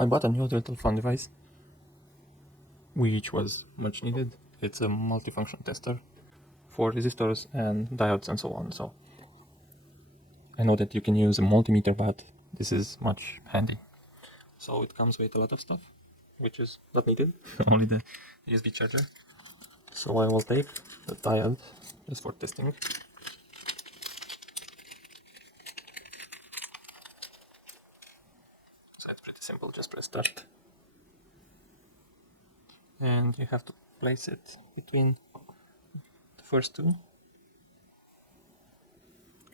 I bought a new little fun device, which was much needed. It's a multifunction tester for resistors and diodes and so on. So I know that you can use a multimeter, but this is much handy. So it comes with a lot of stuff, which is not needed, only the USB charger. So I will take the diode just for testing. So it's pretty simple, just press start. And you have to place it between the first two.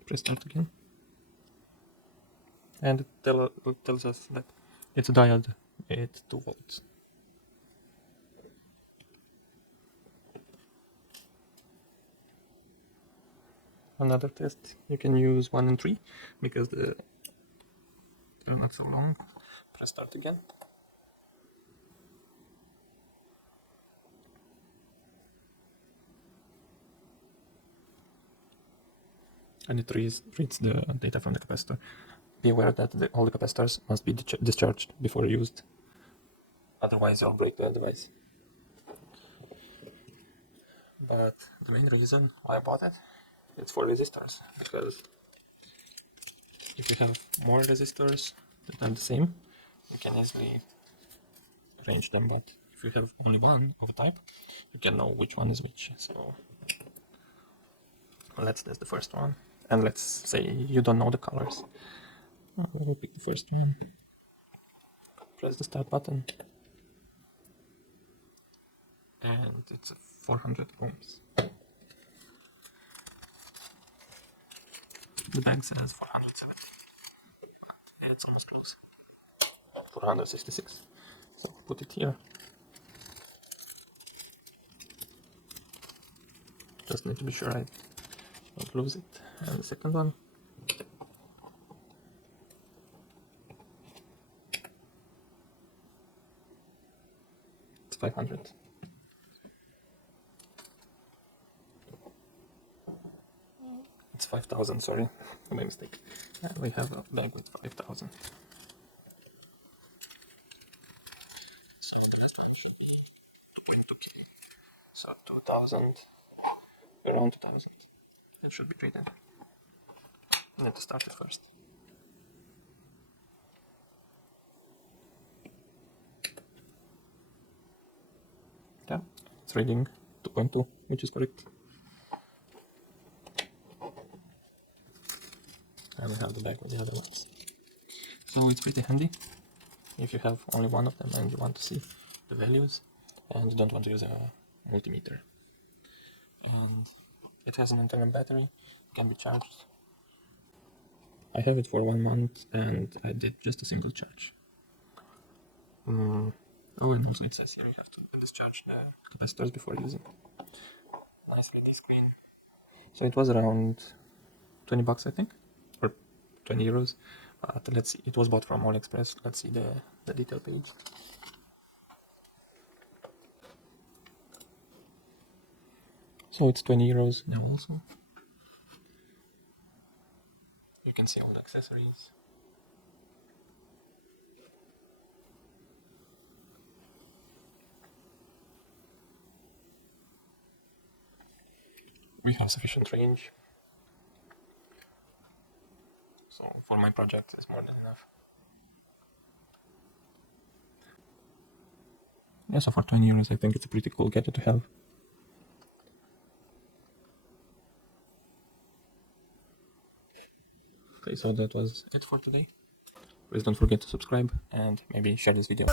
Press start again. And it tells us that it's a diode, it's 2 volts. Another test, you can use 1 and 3 because they're not so long. Press start again. And it reads the data from the capacitor. Be aware that all the capacitors must be discharged before used, otherwise you'll break the device. But the main reason why I bought it, it's for resistors, because if you have more resistors that are the same, you can easily arrange them, but if you have only one of a type, you can know which one is which. So let's test the first one, and let's say you don't know the colors. We'll pick the first one, press the start button, and it's 400 ohms. The bag says 470, but it's almost close. 466. So put it here. Just need to be sure I don't lose it. And the second one. It's 500. It's 5,000, sorry, my mistake. And we have a bag with 5,000. So 2,000, around 2,000. It should be treated. I need to start it first. Yeah, it's reading 2.2, which is correct. And we have the bag with the other ones. So it's pretty handy if you have only one of them and you want to see the values and you don't want to use a multimeter. And it has an internal battery, it can be charged. I have it for 1 month and I did just a single charge. Oh, and also it says here you have to discharge the capacitors before using. Nice 3D screen. So it was around 20 bucks, I think, or 20 euros. But let's see, it was bought from AliExpress. Let's see the detail page. So it's 20 euros now also. You can see all the accessories. We have sufficient range. So for my project it's more than enough. Yeah, so for 20 euros I think it's a pretty cool gadget to have. Okay, so that was it for today. Please don't forget to subscribe and maybe share this video.